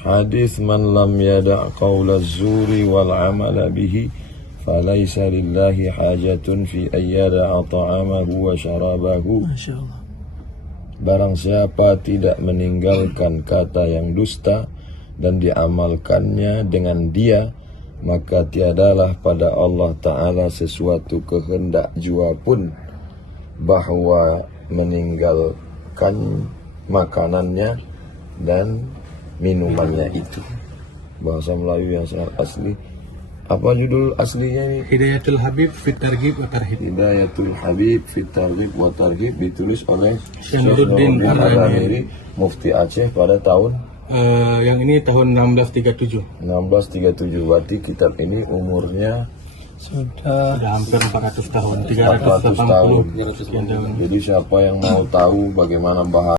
Hadis man lam yada' qawla zuri wal amala bihi falaysa lillahi hajatun fi ayyada'a ta'amahu wa syarabahu. Masya Allah. Barang siapa tidak meninggalkan kata yang dusta dan diamalkannya dengan dia, maka tiadalah pada Allah Ta'ala sesuatu kehendak jua pun bahwa meninggalkan makanannya dan minumannya itu. Bahasa Melayu yang sangat asli. Apa judul aslinya ini? Hidayatul Habib fit Targhib wa Tarhib. Hidayatul Habib fit Targhib wa Tarhib, ditulis oleh Syekh Nuruddin Al-Amiri, Mufti Aceh pada tahun yang ini tahun 1637. 1637. Berarti kitab ini umurnya Sudah hampir 400 tahun. 400 tahun. 380 sekian tahun. Jadi siapa yang mau tahu bagaimana bahasa